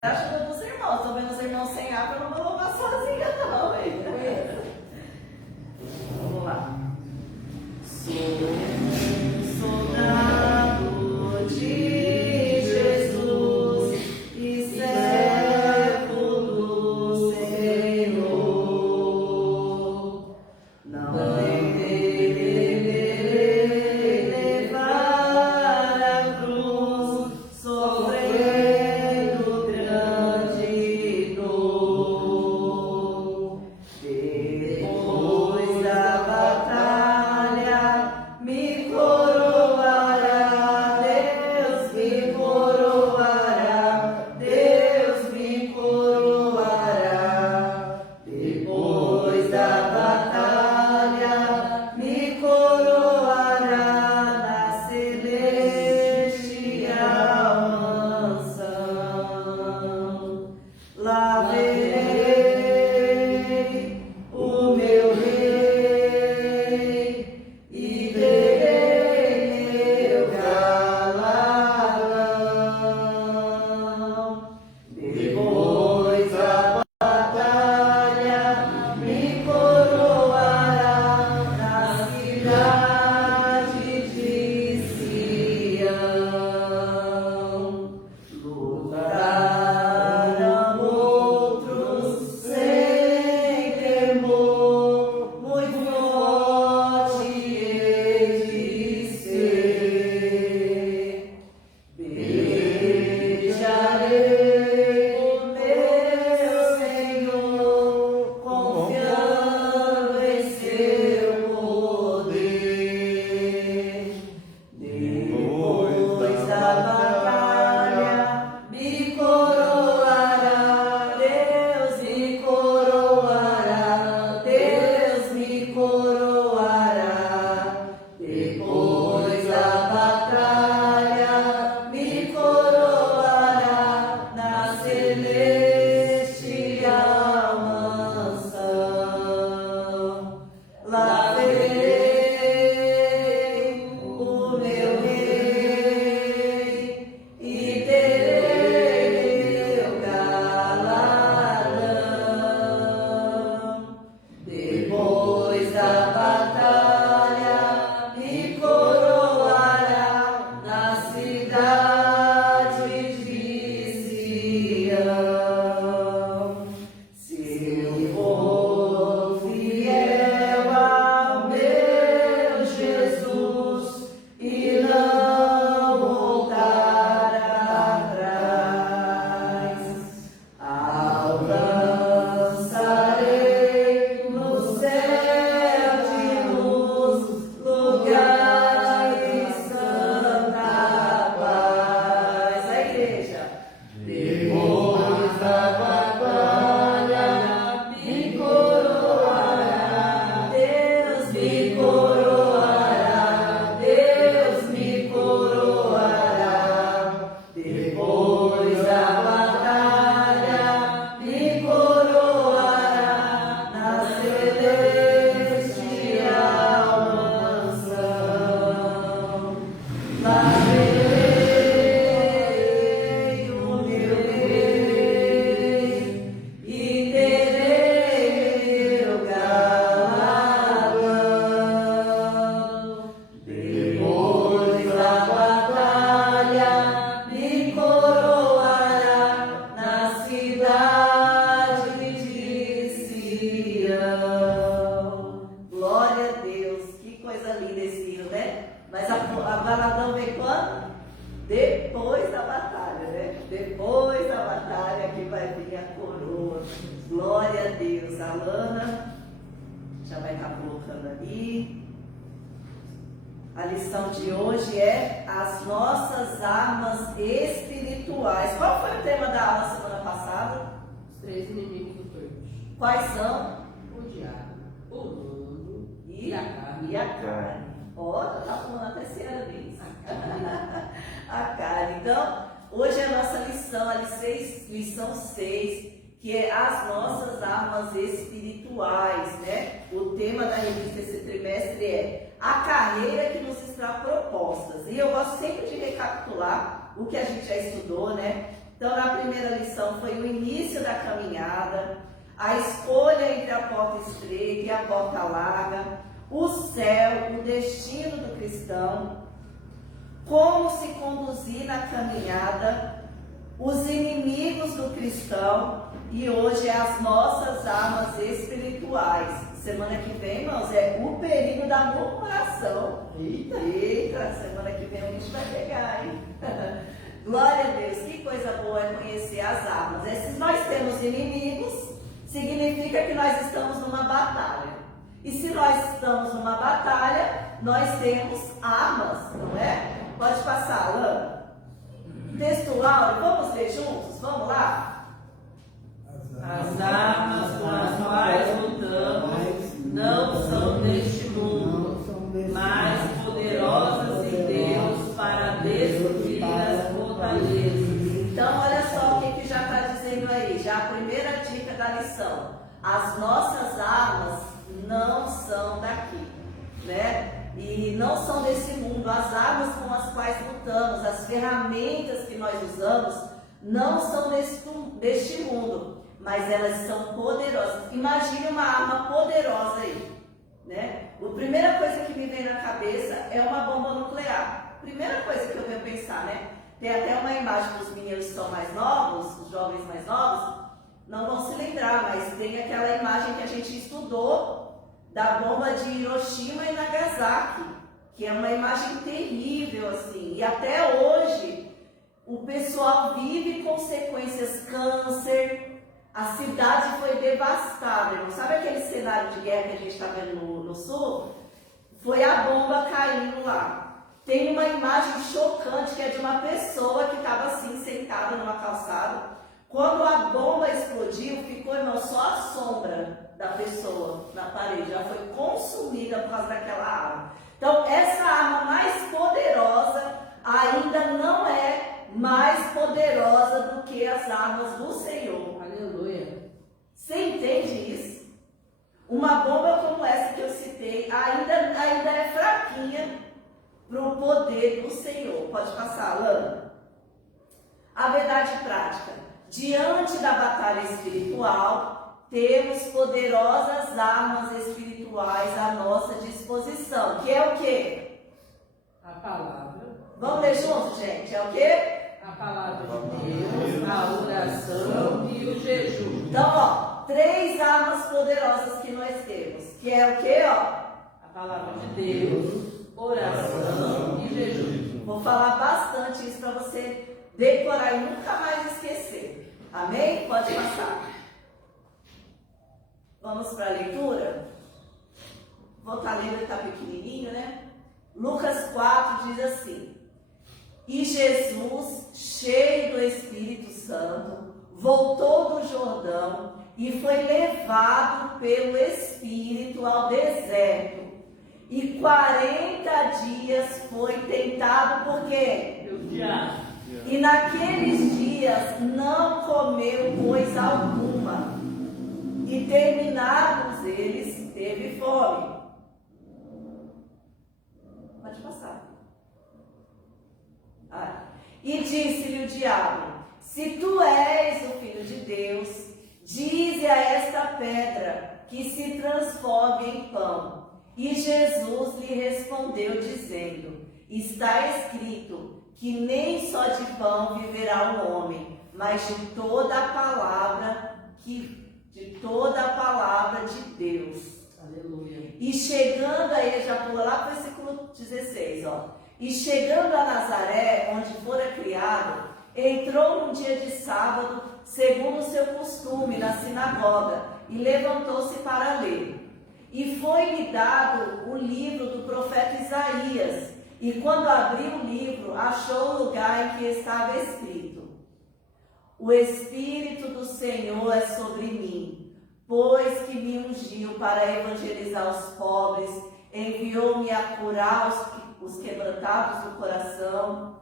Ajuda dos irmãos, tô vendo os irmãos sem água, eu não vou louvar sozinha não, hein? Vamos lá. Sou soldado de Jesus e servo do Senhor. Não temerei levar a cruz, sofrendo grande dor. Depois da batalha me coroará, Deus me coroará, Deus me coroará. Depois da batalha me coroará na celestial mansão. Lá verei o meu rei e verei meu galardão. Depois da batalha me coroará na cidade de Sião. Lutarão outros sem temor, muito forte hei de ser. Beijarei o meu Senhor, confiando em seu poder. Depois da batalha me coroará, Deus me coroará, Deus me coroará. Depois da batalha me coroará na celestial mansão. Lá verei o meu rei e terei meu galardão. Depois da batalha me coroará na cidade de Sião. Se eu for fiel ao meu Jesus e não voltar atrás, alcançarei no céu de luz lugar de santa paz. A igreja. Depois da batalha me coroará, Deus me coroará, Deus me coroará. Depois da batalha me coroará na celestial mansão. Lá verei o meu rei e terei meu galardão. Depois da batalha me coroará na cidade de Sião. Glória a Deus, que coisa linda esse hino, né? Mas a galardão vem quando? Depois da batalha, né? Depois da batalha que vai vir a coroa. Glória a Deus. A Lana já vai estar colocando ali. A lição de hoje é as nossas armas espirituais. Qual foi o tema da aula semana passada? Os três inimigos do torto. Quais são? O diabo, o mundo E a carne. E a carne. Ó, já está falando a terceira vez. A carne. Então, hoje é a nossa lição, a lição 6, que é as nossas armas espirituais, né? O tema da revista desse trimestre é a carreira que nos está propostas. E eu gosto sempre de recapitular o que a gente já estudou, né? Então, na primeira lição foi o início da caminhada, a escolha entre a porta estreita e a porta larga, o céu, o destino do cristão, como se conduzir na caminhada, os inimigos do cristão e hoje as nossas armas espirituais. Semana que vem, irmãos, é o perigo da murmuração. Eita, semana que vem a gente vai pegar, hein? Glória a Deus, que coisa boa é conhecer as armas. Se nós temos inimigos, significa que nós estamos numa batalha. E se nós estamos numa batalha, nós temos armas, não é? Pode passar, Alana. Textual, vamos ler juntos? Vamos lá? As armas com as quais lutamos não são deste mundo, mas poderosas em Deus para destruir as fortalezas. Então, olha só o que já está dizendo aí, já a primeira dica da lição. As nossas armas não são daqui, né? E não são desse mundo. As armas com as quais lutamos, as ferramentas que nós usamos, não são deste mundo, mas elas são poderosas. Imagine uma arma poderosa aí, né? A primeira coisa que me vem na cabeça é uma bomba nuclear. Primeira coisa que eu venho pensar, né? Tem até uma imagem dos meninos que são mais novos, os jovens mais novos, não vão se lembrar, mas tem aquela imagem que a gente estudou da bomba de Hiroshima e Nagasaki, que é uma imagem terrível, assim, e até hoje o pessoal vive consequências, câncer, a cidade foi devastada, não sabe aquele cenário de guerra que a gente está vendo no sul? Foi a bomba caindo lá. Tem uma imagem chocante que é de uma pessoa que estava assim, sentada numa calçada. Quando a bomba explodiu, ficou, irmão, só a sombra da pessoa na parede. Já foi consumida por causa daquela arma. Então, essa arma mais poderosa ainda não é mais poderosa do que as armas do Senhor. Aleluia. Você entende isso? Uma bomba como essa que eu citei ainda é fraquinha para o poder do Senhor. Pode passar, Alana. A verdade prática. Diante da batalha espiritual, temos poderosas armas espirituais à nossa disposição. Que é o quê? A palavra. Vamos ler juntos, gente? É o quê? A palavra de Deus, a oração e o jejum. Então, ó, 3 armas poderosas que nós temos. Que é o quê, ó? A palavra de Deus, oração e jejum. Vou falar bastante isso para você decorar e nunca mais esquecer. Amém? Pode passar. Vamos para a leitura? Vou estar lendo, está pequenininho, né? Lucas 4 diz assim: E Jesus, cheio do Espírito Santo, voltou do Jordão e foi levado pelo Espírito ao deserto. E 40 dias foi tentado por quê? Pelo diabo. E naqueles dias não comeu coisa alguma. E terminados eles, teve fome. Pode passar. E disse-lhe o diabo: Se tu és o Filho de Deus, dize a esta pedra que se transforme em pão. E Jesus lhe respondeu dizendo: Está escrito que nem só de pão viverá o homem, mas de toda a palavra de Deus. Aleluia. E chegando aí, já pula lá para o versículo 16, ó. E chegando a Nazaré, onde fora criado, entrou num dia de sábado, segundo o seu costume, na sinagoga, e levantou-se para ler. E foi-lhe dado o livro do profeta Isaías. E quando abriu o livro, achou o lugar em que estava escrito: O Espírito do Senhor é sobre mim, pois que me ungiu para evangelizar os pobres, enviou-me a curar os quebrantados do coração,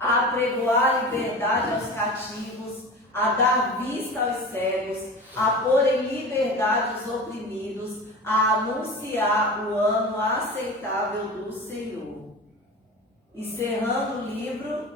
a apregoar liberdade aos cativos, a dar vista aos cegos, a pôr em liberdade os oprimidos, a anunciar o ano aceitável do Senhor. Encerrando o livro,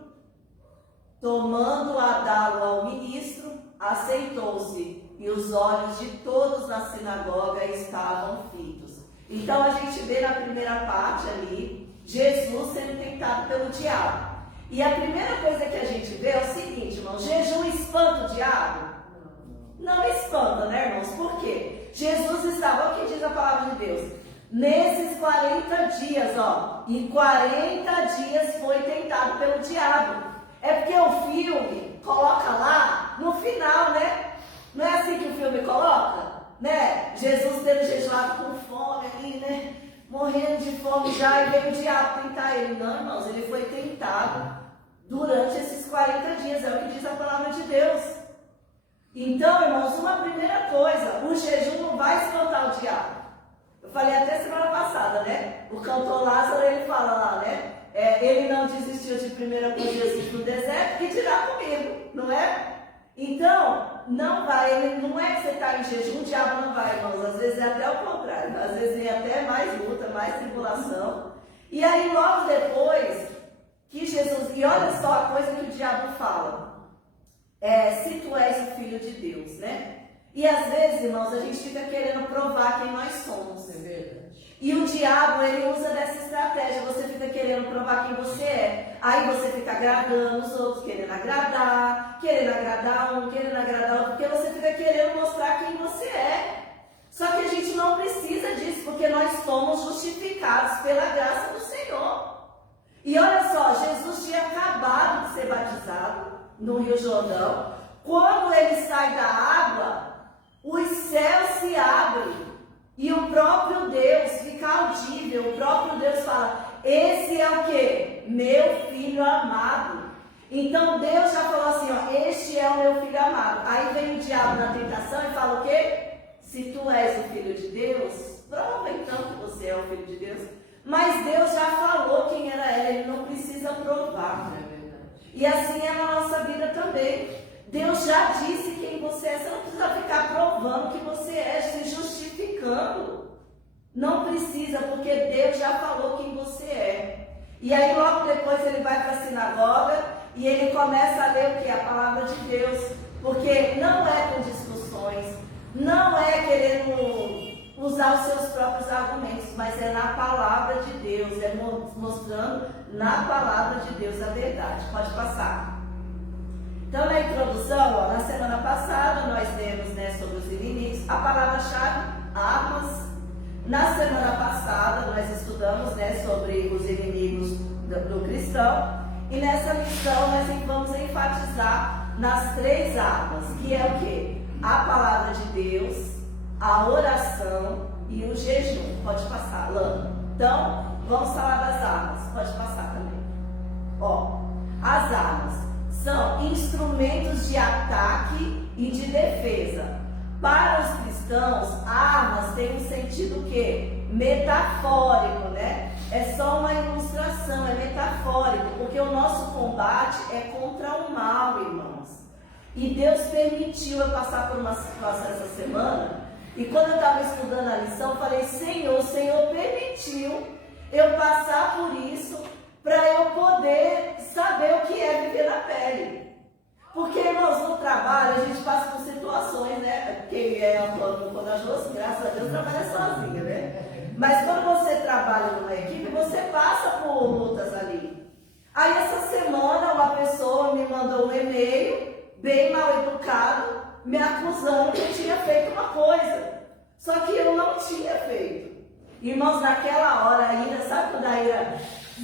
tomando a dá-lo ao ministro, aceitou-se, e os olhos de todos na sinagoga estavam fitos. Então a gente vê na primeira parte ali, Jesus sendo tentado pelo diabo. E a primeira coisa que a gente vê é o seguinte, irmãos: jejum espanta o diabo? Não espanta, né, irmãos? Por quê? Jesus estava, olha o que diz a palavra de Deus, nesses 40 dias, ó, e 40 dias foi tentado pelo diabo. É porque o filme coloca lá no final, né? Não é assim que o filme coloca? Né? Jesus tendo jejuado com fome ali, né? Morrendo de fome já, e veio o diabo tentar ele. Não, irmãos, ele foi tentado durante esses 40 dias, é o que diz a palavra de Deus. Então, irmãos, uma primeira coisa, o jejum não vai espantar o diabo. Eu falei até semana passada, né? O cantor Lázaro, ele fala lá, né? Ele não desistiu de primeira com Jesus no deserto, que dirá comigo, não é? Então, não vai, não é que você está em jejum, o diabo não vai, irmãos. Às vezes é até o contrário, às vezes vem até mais luta, mais tribulação. E aí, logo depois que Jesus, e olha só a coisa que o diabo fala, se tu és o filho de Deus, né? E às vezes, irmãos, a gente fica querendo provar quem nós somos. É verdade. E o diabo, ele usa dessa estratégia, você fica querendo provar quem você é. Aí você fica agradando os outros, querendo agradar um, querendo agradar outro, porque você fica querendo mostrar quem você é. Só que a gente não precisa disso, porque nós somos justificados pela graça do Senhor. E olha só, Jesus tinha acabado de ser batizado no Rio Jordão. Quando ele sai da água, os céus se abrem. E o próprio Deus fica audível, o próprio Deus fala, esse é o quê? Meu filho amado. Então Deus já falou assim, ó, este é o meu filho amado. Aí vem o diabo na tentação e fala o quê? Se tu és o filho de Deus, prova então que você é o filho de Deus. Mas Deus já falou quem era ele não precisa provar. É verdade. E assim é na nossa vida também. Deus já disse quem você é, você não precisa ficar provando que você é, se justificando. Não precisa, porque Deus já falou quem você é. E aí logo depois ele vai para a sinagoga e ele começa a ler o que? A palavra de Deus. Porque não é com discussões, não é querendo usar os seus próprios argumentos, mas é na palavra de Deus, é mostrando na palavra de Deus a verdade. Pode passar. Então, na introdução, ó, na semana passada, nós lemos, né, sobre os inimigos, a palavra-chave, armas. Na semana passada, nós estudamos, né, sobre os inimigos do cristão. E nessa lição, nós vamos enfatizar nas 3 armas, que é o quê? A palavra de Deus, a oração e o jejum. Pode passar, Lana. Então, vamos falar das armas. Pode passar também. Ó, as armas são instrumentos de ataque e de defesa. Para os cristãos, armas têm um sentido o quê? Metafórico, né? É só uma ilustração, é metafórico, porque o nosso combate é contra o mal, irmãos. E Deus permitiu eu passar por uma situação essa semana, e quando eu estava estudando a lição, eu falei, Senhor, o Senhor permitiu eu passar por isso, para eu poder saber o que é viver na pele. Porque, irmãos, no trabalho a gente passa por situações, né? Quem é autônomo corajoso, graças a Deus, trabalha sozinha, né? Mas quando você trabalha numa equipe, você passa por lutas ali. Aí essa semana uma pessoa me mandou um e-mail, bem mal educado, me acusando que eu tinha feito uma coisa. Só que eu não tinha feito. Irmãos, naquela hora a ira, sabe quando a ira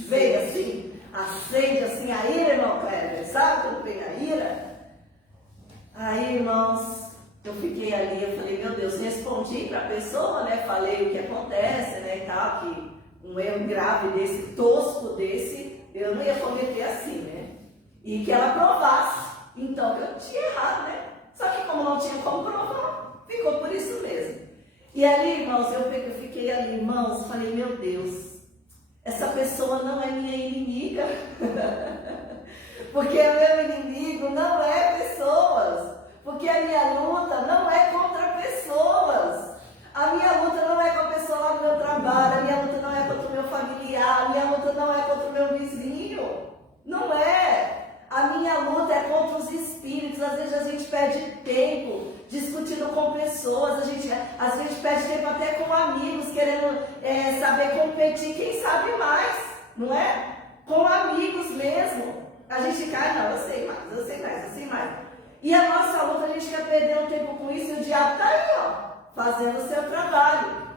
veio assim, acende assim a ira, irmão Kleber? Sabe quando vem a ira? Aí, irmãos, eu fiquei ali, eu falei, meu Deus, respondi para a pessoa, né? Falei o que acontece, né, e tal, que um erro grave desse, tosco desse, eu não ia cometer assim, né? E que ela provasse. Então, eu tinha errado, né? Só que como não tinha como provar, ficou por isso mesmo. E ali, irmãos, eu fiquei ali, irmãos, falei, meu Deus, essa pessoa não é minha inimiga. Porque o meu inimigo não é pessoas. Porque a minha luta não é contra pessoas. A minha luta não é com a pessoa lá do meu trabalho. A minha luta não é contra o meu familiar. A minha luta não é contra o meu vizinho. Não é. A minha luta é perde tempo discutindo com pessoas, às vezes perde tempo até com amigos, querendo saber competir, quem sabe mais, não é? Com amigos mesmo. A gente cai, não, eu sei mais, eu sei mais, eu sei mais. E a nossa luta, a gente quer perder um tempo com isso, e o diabo está aí, ó, fazendo o seu trabalho.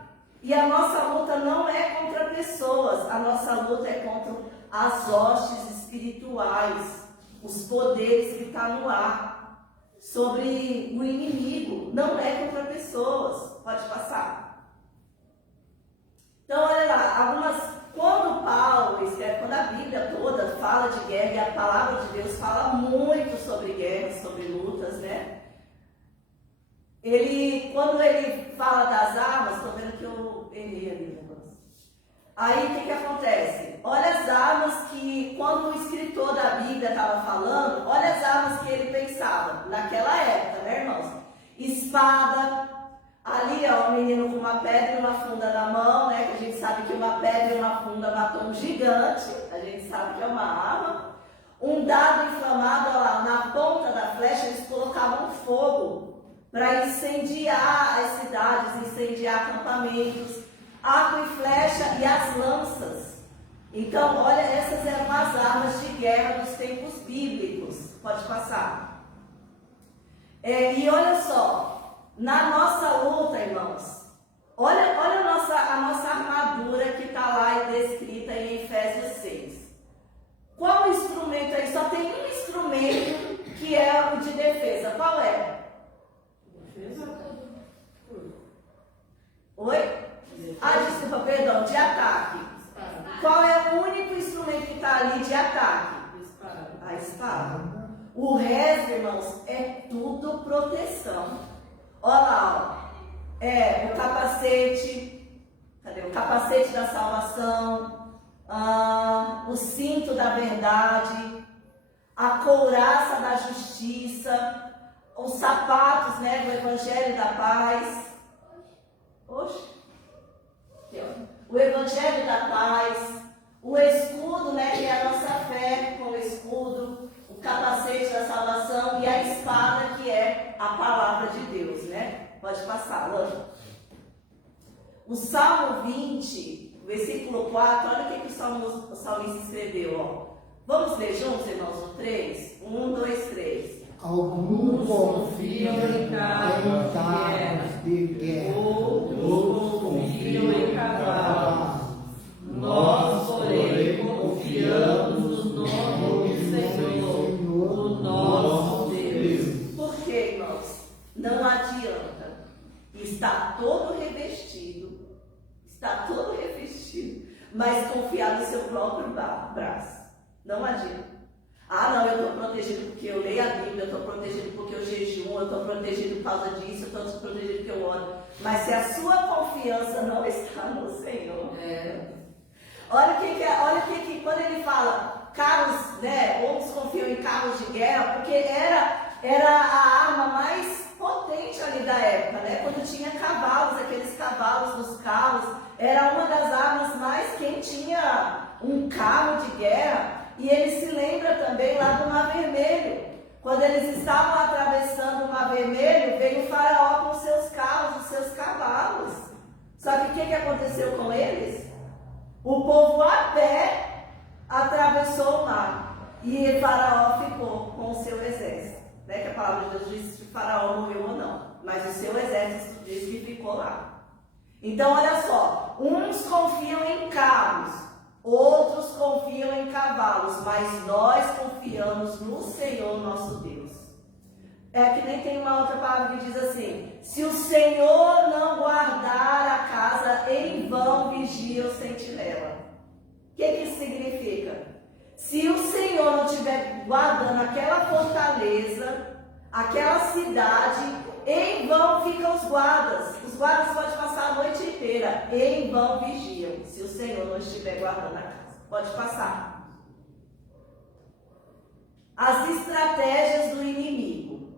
E a nossa luta não é contra pessoas, a nossa luta é contra as hostes espirituais, os poderes que estão no ar, sobre o inimigo, não é contra pessoas. Pode passar. Então, olha lá, quando Paulo escreve, quando a Bíblia toda fala de guerra, e a palavra de Deus fala muito sobre guerras, sobre lutas, né? Quando ele fala das armas, estou vendo que eu errei ali o negócio. Aí o que acontece? Olha as armas que, quando o escritor da Bíblia estava falando, olha as armas que ele pensava naquela época, né, irmãos? Espada, ali ó, o menino com uma pedra e uma funda na mão, né? Que a gente sabe que uma pedra e uma funda matou um gigante, a gente sabe que é uma arma. Um dado inflamado, ó lá, na ponta da flecha eles colocavam fogo para incendiar as cidades, incendiar acampamentos, arco e flecha e as lanças. Então, olha, essas eram as armas de guerra dos tempos bíblicos. Pode passar. E olha só, na nossa luta, irmãos, olha a nossa armadura que está lá descrita em Efésios 6. Qual instrumento aí? Só tem um instrumento que é o de defesa. Qual é? Oi? Desculpa, perdão, de ataque. Qual é o único instrumento que está ali de ataque? A espada. O resto, irmãos, é tudo proteção. Olha lá, ó. O capacete. Cadê? O capacete da salvação. O cinto da verdade. A couraça da justiça. Os sapatos, né, do Evangelho da paz. Oxe. O Evangelho da paz. O escudo, né, que é a nossa fé com o escudo. O capacete da salvação e a espada, que é a palavra de Deus, né? Pode passar, Lana. O Salmo 20, versículo 4, olha o que o salmista escreveu, ó. Vamos ler juntos, irmãos, no 3? 1, 2, 3. Alguns confiam em carros de guerra, outros confiam em cavalos. Nós, porém, confiamos no nome do Senhor, o nosso Deus. Por que, irmãos? Não adianta. Está todo revestido, mas confiar no seu próprio braço. Não adianta. Não, eu estou protegido porque eu leio a Bíblia, eu estou protegido porque eu jejuo, eu estou protegido por causa disso, eu estou protegido porque eu oro. Mas se a sua confiança não está no Senhor, olha o que quando ele fala carros, né? Outros confiam em carros de guerra, porque era a arma mais potente ali da época, né? Quando tinha cavalos, aqueles cavalos dos carros, era uma das armas mais. Quem tinha um carro de guerra. E ele se lembra também lá do Mar Vermelho. Quando eles estavam atravessando o Mar Vermelho, veio o faraó com seus carros, os seus cavalos. Só que o que aconteceu com eles? O povo a pé atravessou o mar. E o faraó ficou com o seu exército. Né? Que a palavra de Deus diz que o faraó morreu ou não. Mas o seu exército diz que ficou lá. Então, olha só. Uns confiam em carros. Outros confiam em cavalos, mas nós confiamos no Senhor nosso Deus. É que nem tem uma outra palavra que diz assim: se o Senhor não guardar a casa, em vão vigia o sentinela. O que isso significa? Se o Senhor não estiver guardando aquela fortaleza, aquela cidade, em vão ficam os guardas. Os guardas podem passar a noite inteira. Em vão vigiam, se o Senhor não estiver guardando a casa. Pode passar. As estratégias do inimigo.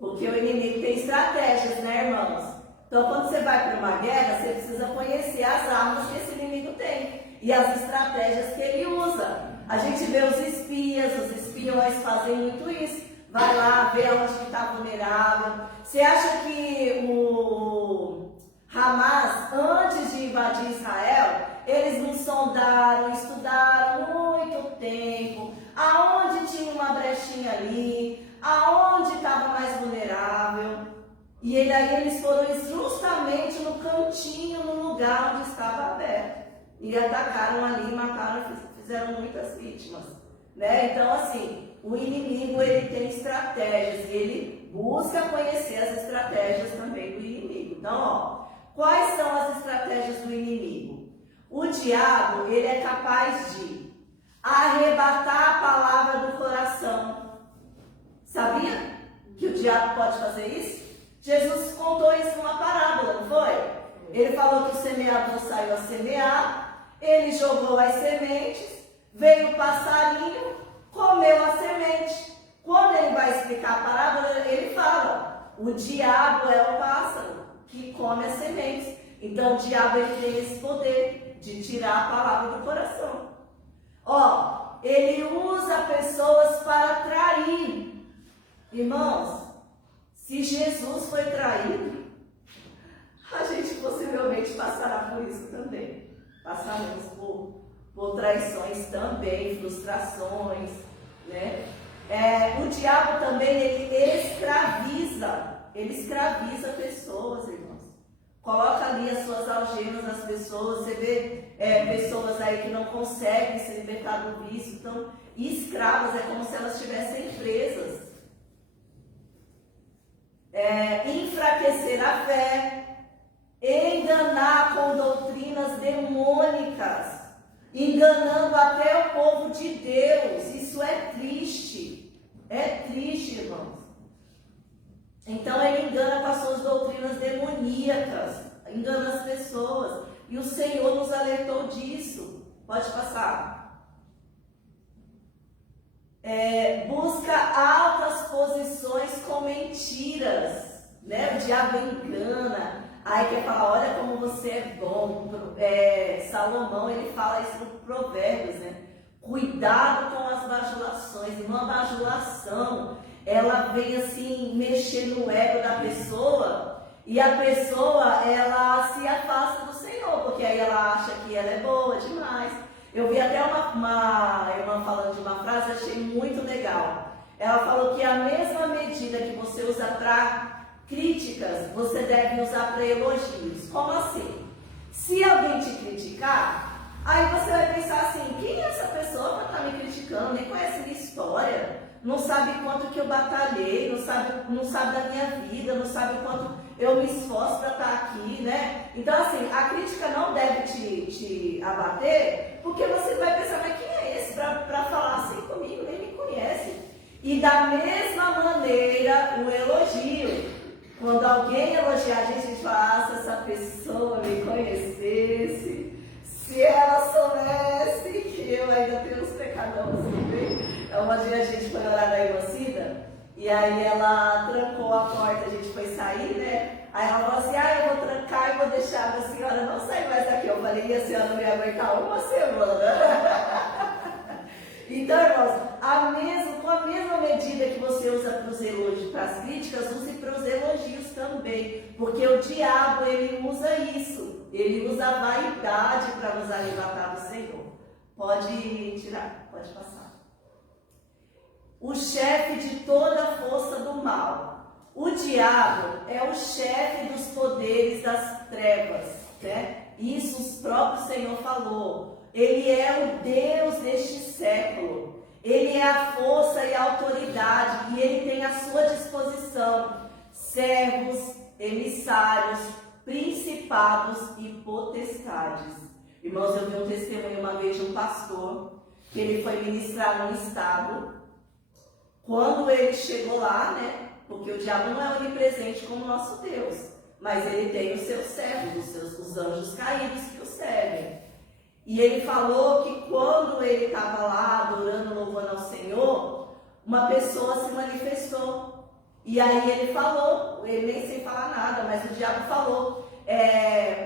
Porque o inimigo tem estratégias, né, irmãos? Então, quando você vai para uma guerra, você precisa conhecer as armas que esse inimigo tem. E as estratégias que ele usa. A gente vê os espiões fazem muito isso. vai lá, vê onde que está vulnerável. Você acha que o Hamas, antes de invadir Israel, eles não sondaram, estudaram muito tempo, aonde tinha uma brechinha ali, aonde estava mais vulnerável, e aí eles foram justamente no cantinho, no lugar onde estava aberto, e atacaram ali, mataram, fizeram muitas vítimas, né? Então, assim, o inimigo, ele tem estratégias, e ele busca conhecer as estratégias também do inimigo. Então, ó, quais são as estratégias do inimigo? O diabo, ele é capaz de arrebatar a palavra do coração. Sabia que o diabo pode fazer isso? Jesus contou isso numa parábola, não foi? Ele falou que o semeador saiu a semear, ele jogou as sementes, veio o passarinho, comeu a semente. Quando ele vai explicar a parábola, ele fala, o diabo é o pássaro que come as sementes. Então o diabo, ele tem esse poder de tirar a palavra do coração. Ó, ele usa pessoas para trair. Irmãos, se Jesus foi traído, a gente possivelmente passará por isso também. Passaremos por traições também, frustrações, né? O diabo também, ele escraviza pessoas, irmãos. Coloca ali as suas algemas nas pessoas. Você vê pessoas aí que não conseguem se libertar do vício, então, escravas, é como se elas estivessem presas. Enfraquecer a fé, enganar com doutrinas demônicas, enganando até o povo de Deus. Isso é triste, irmãos. Então ele engana com as suas doutrinas demoníacas, engana as pessoas, e o Senhor nos alertou disso. Pode passar. Busca altas posições com mentiras, né? O diabo engana, aí quer falar, olha como você é bom. Salomão, ele fala isso no Provérbios, né? Cuidado com as bajulações. Uma bajulação, ela vem assim, mexer no ego da pessoa, e a pessoa, ela se afasta do Senhor, porque aí ela acha que ela é boa demais. Eu vi até uma irmã falando de uma frase, achei muito legal. Ela falou que a mesma medida que você usa para críticas, você deve usar para elogios. Como assim? Se alguém te criticar, aí você vai pensar assim, quem é essa pessoa para estar me criticando? Nem conhece minha história, não sabe quanto que eu batalhei, não sabe da minha vida, não sabe o quanto eu me esforço para estar aqui, né? Então, assim, a crítica não deve te abater, porque você vai pensar, mas quem é esse para falar assim comigo? Nem me conhece. E da mesma maneira, o elogio. Quando alguém elogia a gente fala, se essa pessoa me conhecesse, se ela soubesse que eu ainda tenho uns pecadores também. Um dia a gente foi orar na irmã Cida, e aí ela trancou a porta, a gente foi sair, né? Aí ela falou assim, eu vou trancar e vou deixar a senhora não sair mais daqui. Eu falei, e a senhora não ia aguentar uma semana? Então, irmãos, com a mesma medida que você usa para os elogios, para as críticas, use para os elogios também. Porque o diabo, ele usa isso. Ele usa a vaidade para nos arrebatar do Senhor. Pode tirar, pode passar. O chefe de toda a força do mal. O diabo é o chefe dos poderes das trevas, né? Isso o próprio Senhor falou. Ele é o Deus deste século. Ele é a força e a autoridade, e ele tem à sua disposição servos, emissários, principados e potestades. Irmãos, eu vi um testemunho uma vez de um pastor, que ele foi ministrar num estado. Quando ele chegou lá, né? Porque o diabo não é onipresente como o nosso Deus, mas ele tem os seus servos, os anjos caídos que o servem. E ele falou que quando ele estava lá adorando, louvando ao Senhor, uma pessoa se manifestou. E aí ele falou, ele nem sem falar nada, mas o diabo falou,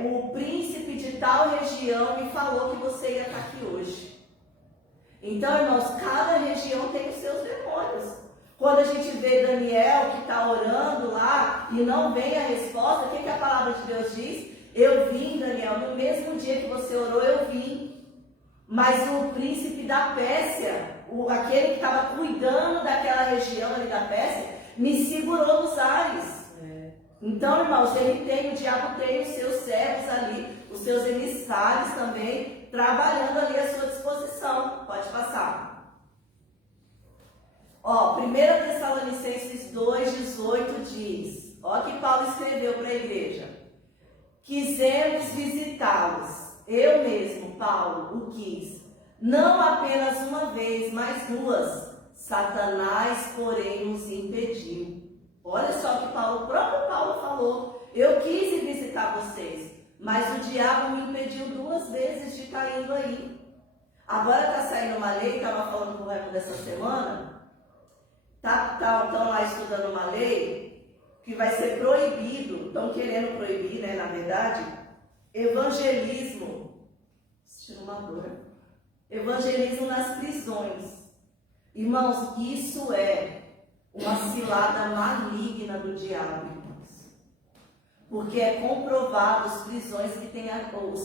o príncipe de tal região me falou que você ia estar aqui hoje. Então, irmãos, cada região tem os seus demônios. Quando a gente vê Daniel que está orando lá e não vem a resposta, o que a palavra de Deus diz? Eu vim, Daniel, no mesmo dia que você orou, eu vim. Mas o príncipe da Pérsia, aquele que estava cuidando daquela região ali da Pérsia, me segurou nos ares. Então, irmãos, o diabo tem os seus servos ali, os seus emissários também, trabalhando ali à sua disposição. Pode passar. Ó, 1 Tessalonicenses 2,18 diz, ó que Paulo escreveu para a igreja: quisemos visitá-los, eu mesmo, Paulo, o quis, não apenas uma vez, mas duas, Satanás, porém, nos impediu. Olha só que o próprio Paulo falou, eu quis ir visitar vocês, mas o diabo me impediu 2 vezes de estar indo aí. Agora está saindo uma lei, estava falando com o Raimundo dessa semana, estão lá estudando uma lei que vai ser proibido, estão querendo proibir, né, na verdade, evangelismo nas prisões. Irmãos, isso é uma cilada maligna do diabo, irmãos. Porque é comprovado os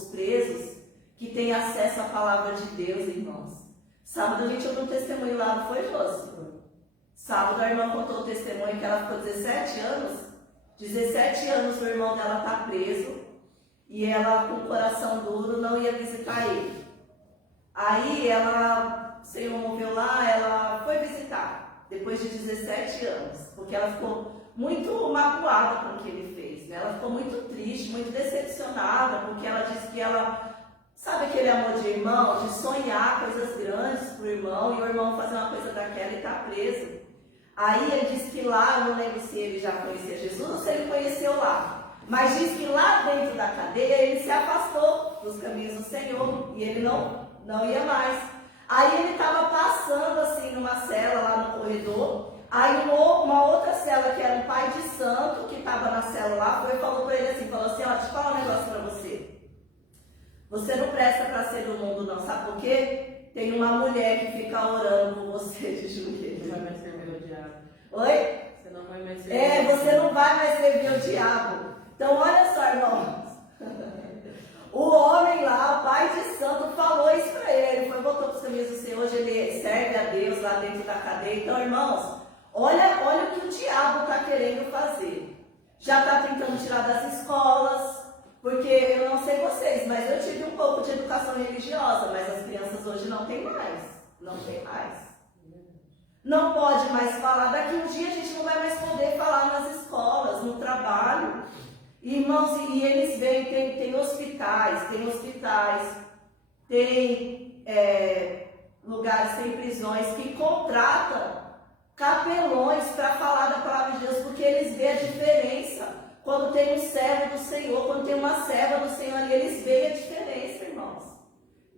presos que têm acesso à palavra de Deus, irmãos. Sábado a gente ouviu um testemunho lá, não foi, Jôssi? Sábado a irmã contou o testemunho que ela ficou 17 anos o irmão dela está preso e ela, com o coração duro, não ia visitar ele. Aí ela, o Senhor moveu lá, ela foi visitar, depois de 17 anos, porque ela ficou muito magoada com o que ele fez, né? Ela ficou muito triste, muito decepcionada, porque ela disse que ela, sabe aquele amor de irmão, de sonhar coisas grandes para o irmão, e o irmão fazer uma coisa daquela e está preso. Aí ele disse que lá, eu não lembro se ele já conhecia Jesus ou se ele conheceu lá, mas diz que lá dentro da cadeia ele se afastou dos caminhos do Senhor e ele não ia mais. Aí ele estava passando assim numa cela lá no corredor, aí uma outra cela que era um pai de santo que estava na cela lá, foi e falou para ele assim, falou assim, ó, deixa eu falar um negócio para você. Você não presta para ser do mundo não, sabe por quê? Tem uma mulher que fica orando por você de joelho. Não vai mais servir o diabo. Oi? Você não vai mais servir. Você não vai mais servir o diabo. Então olha só, irmãos. O homem lá, o pai de santo, falou isso para ele. Foi, voltou para os caminhos do Senhor. Hoje ele serve a Deus lá dentro da cadeia. Então, irmãos, olha o que o diabo está querendo fazer. Já está tentando tirar das escolas. Porque eu não sei vocês, mas eu tive um pouco de educação religiosa. Mas as crianças hoje não tem mais. Não tem mais. Não pode mais falar. Daqui um dia a gente não vai mais poder falar nas escolas, no trabalho. Irmãos, e eles vêm, tem hospitais, tem lugares, tem prisões que contratam capelões para falar da palavra de Deus, porque eles veem a diferença. Quando tem um servo do Senhor, quando tem uma serva do Senhor ali, eles veem a diferença, irmãos.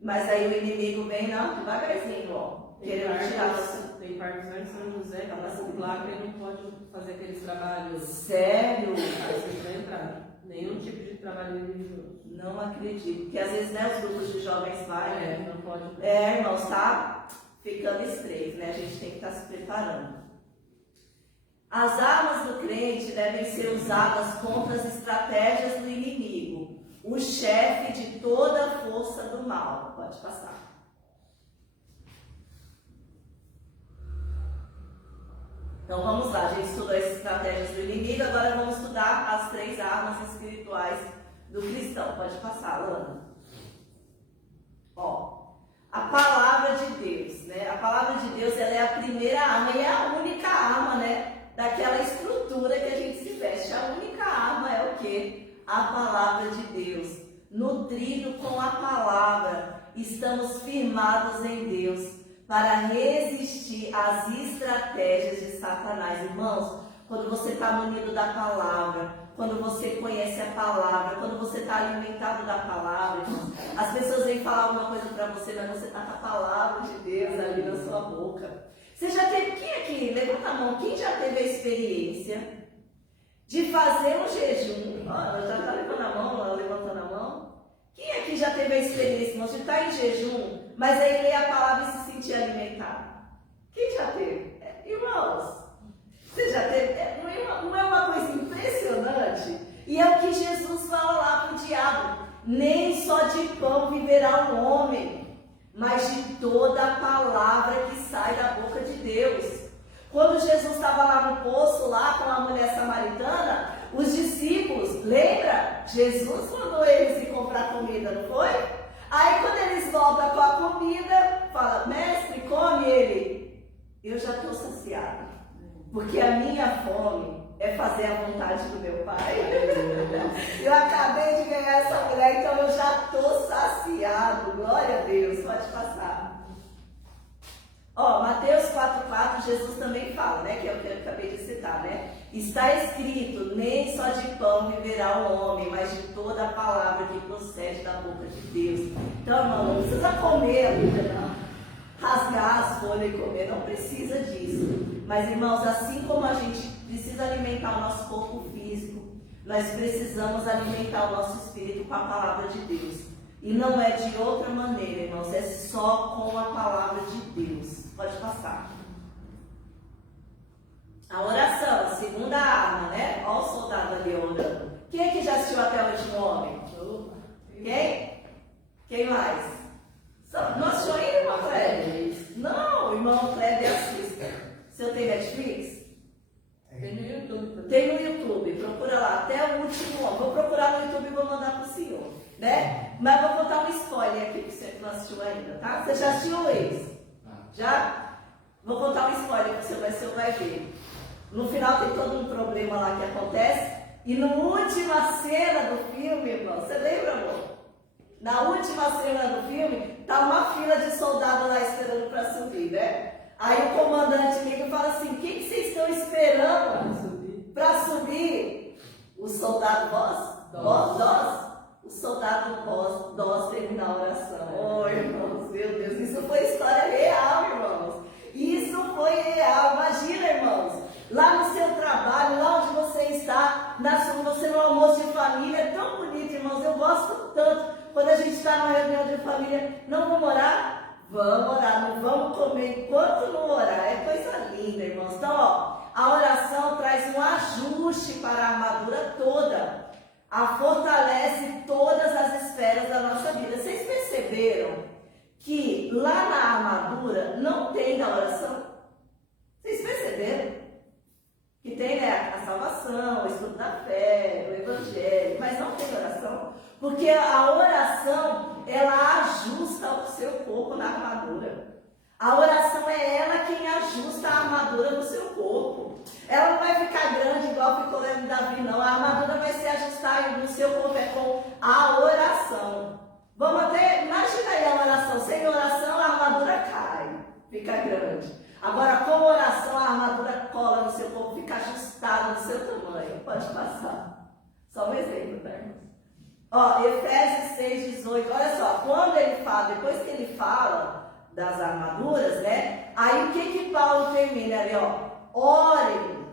Mas aí o inimigo vem, não, devagarzinho, ó. Querendo tirar você. Tem partes lá em São José que ela se lá que ele não pode fazer aqueles trabalhos. Sério? Aí você vai entrar. Nenhum tipo de trabalho religioso. Não acredito. Porque às vezes, né, os grupos de jovens vai. Não pode. Irmãos, tá ficando estreito, né? A gente tem que estar se preparando. As armas do crente devem ser usadas contra as estratégias do inimigo, o chefe de toda a força do mal. Pode passar. Então vamos lá, a gente estudou as estratégias do inimigo, agora vamos estudar as 3 armas espirituais do cristão. Pode passar, Lana. Ó, a palavra de Deus, né? A palavra de Deus, ela é a primeira arma e é a única arma, né? Daquela estrutura que a gente se veste. A única arma é o quê? A palavra de Deus. Nutrido com a palavra, estamos firmados em Deus para resistir às estratégias de Satanás. Irmãos, quando você está munido da palavra, quando você conhece a palavra, quando você está alimentado da palavra, irmãos, as pessoas vêm falar alguma coisa para você, mas você está com a palavra de Deus ali na sua boca. Você já teve, quem aqui, levanta a mão, quem já teve a experiência de fazer um jejum? Ela já está levando a mão, ela levantando a mão. Quem aqui já teve a experiência, irmãos, de estar em jejum, mas aí ler a palavra e se sentir alimentado? Quem já teve? Irmãos, Você já teve? Não é uma coisa impressionante? E é o que Jesus fala lá para o diabo. Nem só de pão viverá o homem, mas de toda a palavra que sai da boca de Deus. Quando Jesus estava lá no poço, lá com a mulher samaritana, os discípulos, lembra? Jesus mandou eles ir comprar comida, não foi? Aí quando eles voltam com a comida, fala, mestre, come. Ele, eu já estou saciado, porque a minha fome é fazer a vontade do meu Pai. Eu acabei de ganhar essa mulher, então eu já estou saciado. Glória a Deus, pode passar. Ó, Mateus 4,4, Jesus também fala, né? Que é o que eu acabei de citar, né? Está escrito, nem só de pão viverá o homem, mas de toda a palavra que procede da boca de Deus. Então, irmão, não precisa comer a Bíblia, não. Rasgar as folhas e comer, não precisa disso. Mas, irmãos, assim como a gente precisa alimentar o nosso corpo físico, nós precisamos alimentar o nosso espírito com a palavra de Deus. E não é de outra maneira, irmãos, é só com a palavra de Deus. Pode passar. A oração, segunda arma, né? Olha o soldado ali orando. Quem é que já assistiu até o último homem? Quem? Quem mais? Não assistiu ainda, irmão Kleber? Não, o irmão Kleber assista. Você tem Netflix? Tem no YouTube. Tem no YouTube, procura lá, até o último homem. Vou procurar no YouTube e vou mandar para o senhor, né? Mas vou contar um spoiler aqui, que você não assistiu ainda, tá? Você já assistiu, Luiz? Já? Vou contar um spoiler para você vai ver. No final tem todo um problema lá que acontece. E na última cena do filme, irmão, você lembra, amor? Na última cena do filme, tá uma fila de soldados lá esperando para subir, né? Aí o comandante liga e fala assim, o que vocês estão esperando para subir? O soldado Dós? O soldado Dós termina a oração. Oh, irmãos, meu Deus, isso foi história real, irmãos. Isso foi real. Imagina, irmãos, lá no seu trabalho, lá onde você está, você no almoço de família, é tão bonito, irmãos. Eu gosto tanto quando a gente está numa reunião de família. Não vamos orar? Vamos orar, não vamos comer enquanto não orar. É coisa linda, irmãos. Então, ó, a oração traz um ajuste para a armadura toda. Fortalece todas as esferas da nossa vida. Vocês perceberam que lá na armadura não tem da oração? Vocês perceberam? Que tem, né, a salvação, o estudo da fé, o evangelho, mas não tem oração. Porque a oração, ela ajusta o seu corpo na armadura. A oração é ela quem ajusta a armadura do seu corpo. Ela não vai ficar grande igual ficou lendo Davi, não. A armadura vai se ajustar no seu corpo, é com a oração. Vamos até, imagina aí a oração. Sem oração, a armadura cai, fica grande. Agora, com oração, a armadura cola no seu corpo, fica ajustada no seu tamanho. Pode passar. Só um exemplo, tá, irmãos? Ó, Efésios 6,18, olha só, quando ele fala, depois que ele fala das armaduras, né? Aí o que Paulo termina ali, ó? Orem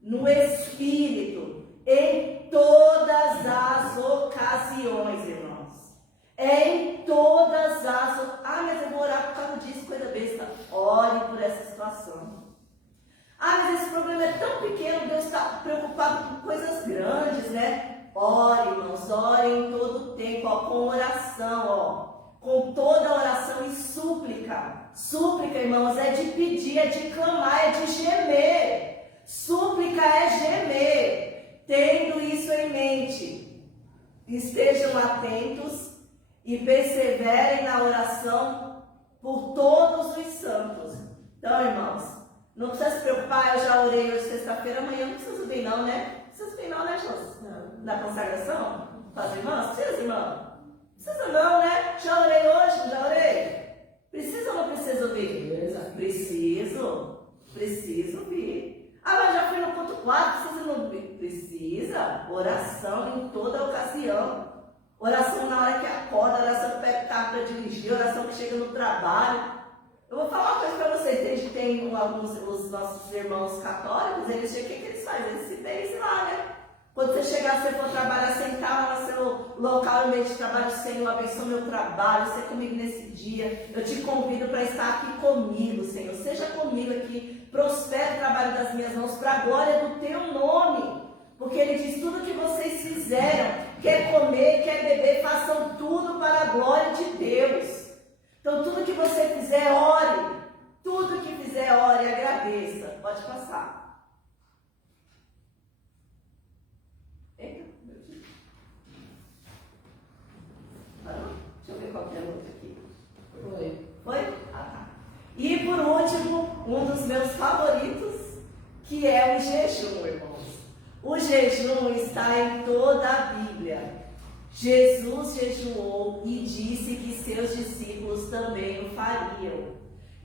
no Espírito em todas as ocasiões, irmãos. É em todas as... mas eu vou orar por causa disso, coisa besta. Ore por essa situação. Mas esse problema é tão pequeno, Deus está preocupado com coisas grandes, né? Ore, irmãos, ore em todo o tempo, ó, com oração, ó. Com toda oração e súplica. Súplica, irmãos, é de pedir, é de clamar, é de gemer. Súplica é gemer. Tendo isso em mente, estejam atentos e perseverem na oração por todos os santos. Então, irmãos, não precisa se preocupar, eu já orei hoje sexta-feira, amanhã não preciso vir não, né? Não precisa vir não, né, Jôs? Na consagração? Para as irmãs? Precisa, irmão? Precisa não, né? Já orei hoje, não já orei? Precisa ou não preciso vir? Preciso vir. Mas já fui no ponto 4, precisa não vir? Precisa. Oração em toda ocasião. Oração na hora que acorda, oração que pega o carro para dirigir, oração que chega no trabalho. Eu vou falar uma coisa para vocês. Tem alguns os nossos irmãos católicos, o que eles fazem? Eles se benzem lá, né? Quando você chegar, se você for trabalhar, sentar lá no seu local, no meio de trabalho, Senhor, abençoa meu trabalho, você comigo nesse dia. Eu te convido para estar aqui comigo, Senhor. Seja comigo aqui prospere o trabalho das minhas mãos para a glória do teu nome. Porque ele diz, tudo que vocês fizeram, quer comer, quer beber, façam tudo para a glória de Deus. Então tudo que você fizer, ore. Tudo que fizer, ore e agradeça. Pode passar. Eita, meu Deus. Parou? Deixa eu ver qual que é a outra aqui. Foi? Ah, tá. E por último, um dos meus favoritos, que é o jejum, irmãos. O jejum está em toda a Bíblia. Jesus jejuou e disse que seus discípulos também o fariam.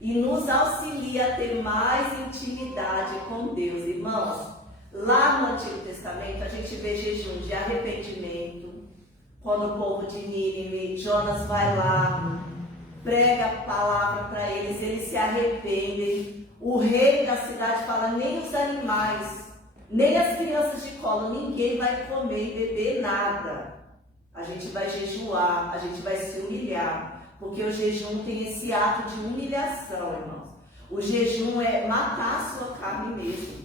E nos auxilia a ter mais intimidade com Deus. Irmãos, lá no Antigo Testamento a gente vê jejum de arrependimento. Quando o povo de Nínive, Jonas vai lá, prega a palavra para eles, eles se arrependem. O rei da cidade fala, nem os animais, nem as crianças de colo, ninguém vai comer e beber nada. A gente vai jejuar, a gente vai se humilhar, porque o jejum tem esse ato de humilhação, irmãos. O jejum é matar a sua carne mesmo,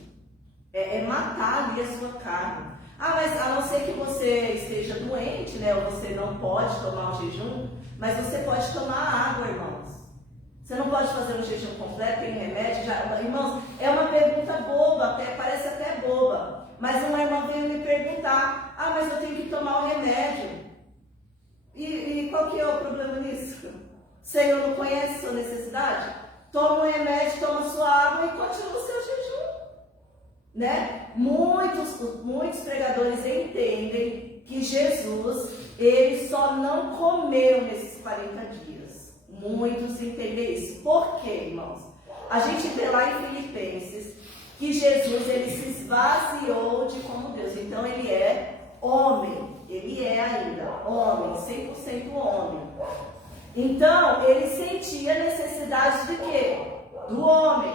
é matar ali a sua carne. Ah, mas a não ser que você esteja doente, né, ou você não pode tomar o jejum, mas você pode tomar água, irmãos. Você não pode fazer um jejum completo, tem remédio? Irmãos, é uma pergunta boba, parece até boba. Mas uma irmã veio me perguntar, ah, mas eu tenho que tomar o remédio. E qual que é o problema nisso? O Senhor não conhece a sua necessidade? Toma o remédio, toma sua água e continua o seu jejum. Né? Muitos pregadores entendem que Jesus, ele só não comeu nesses 40 dias. Muitos entendem isso. Por quê, irmãos? A gente vê lá em Filipenses que Jesus, ele se esvaziou de como Deus. Então ele é homem. Ele é ainda homem, 100% homem. Então ele sentia necessidade de quê? Do homem.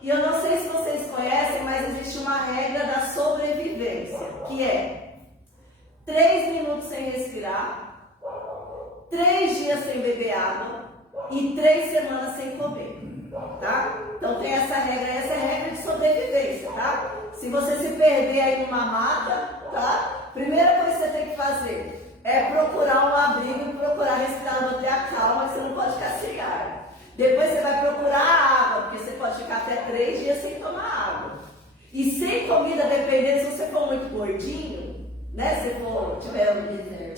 E eu não sei se vocês conhecem, mas existe uma regra da sobrevivência, que é 3 minutos sem respirar, 3 dias sem beber água e 3 semanas sem comer, tá? Então tem essa é a regra de sobrevivência, tá? Se você se perder aí numa mata, tá? Primeira coisa que você tem que fazer é procurar um abrigo, procurar respirar, manter a calma, que você não pode ficar sem ar. Depois você vai procurar água, porque você pode ficar até 3 dias sem tomar água. E sem comida, dependendo, se você for muito gordinho, né? Se